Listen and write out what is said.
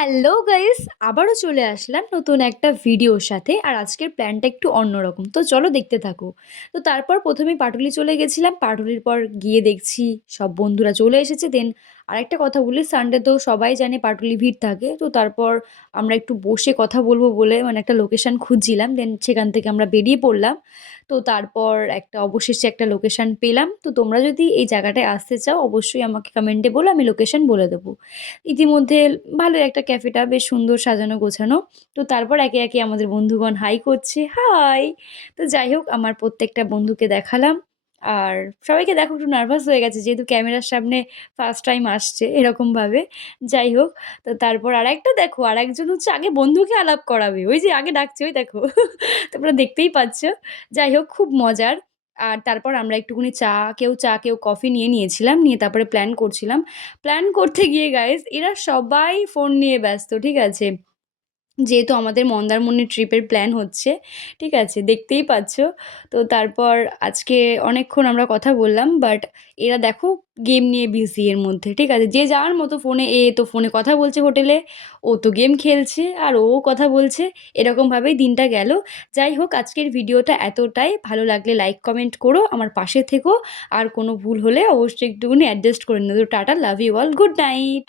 Hello guys, আবারও চলে আসলাম নতুন একটা ভিডিওর সাথে। আর আজকের প্ল্যানটা একটু অন্যরকম, তো চলো দেখতে থাকো। তো তারপর প্রথমেই পাটুলি চলে গেছিলাম, পাটুলির পর গিয়ে দেখছি সব বন্ধুরা চলে এসেছে। দেন আরেকটা কথা বলি, সানডে তো সবাই জানে পাটুলি ভিড় থাকে। তো তারপর আমরা একটু বসে কথা বলবো বলে মানে একটা লোকেশন খুঁজছিলাম, দেন সেখান থেকে আমরা বেরিয়ে পড়লাম। তো তারপর অবশেষে একটা লোকেশন পেলাম। তো তোমরা যদি এই জায়গাটায় আসতে চাও অবশ্যই আমাকে কমেন্টে বলো, আমি লোকেশন বলে দেবো। ইতিমধ্যে ভালোই একটা ক্যাফেটা, বেশ সুন্দর সাজানো গোছানো। তো তারপর একে একে আমাদের বন্ধুগণ হাই করছে, হাই। তো যাই হোক, আমার প্রত্যেকটা বন্ধুকে দেখালাম। আর সবাইকে দেখো একটু নার্ভাস হয়ে গেছে, যেহেতু ক্যামেরার সামনে ফার্স্ট টাইম আসছে এরকমভাবে। যাই হোক, তো তারপর আরেকটা দেখো, আরেকজন হচ্ছে আগে বন্ধুকে আলাপ করাবে, ওই যে আগে ডাকছে ওই দেখো। তোমরা দেখতেই পাচ্ছ। যাই হোক, খুব মজার। আর তারপর আমরা একটুখানি চা কেউ কফি নিয়ে নিয়েছিলাম, নিয়ে তারপরে প্ল্যান করছিলাম। প্ল্যান করতে গিয়ে গাইস এরা সবাই ফোন নিয়ে ব্যস্ত, ঠিক আছে? যেহেতু আমাদের মন্দারমণি ট্রিপের প্ল্যান হচ্ছে, ঠিক আছে, দেখতেই পাচ্ছ। তো তারপর আজকে অনেকক্ষণ আমরা কথা বললাম, বাট এরা দেখো গেম নিয়ে বিজি এর মধ্যে, ঠিক আছে, যে যার মতো ফোনে, এ তো ফোনে কথা বলছে হোটেলে, ও তো গেম খেলছে, আর ও কথা বলছে। এরকমভাবেই দিনটা গেল। যাই হোক, আজকের ভিডিওটা এতটাই। ভালো লাগলে লাইক কমেন্ট করো, আমার পাশে থেকো। আর কোনো ভুল হলে অবশ্যই একটুখানি অ্যাডজাস্ট করে নিও। তো tata, love you all, good night.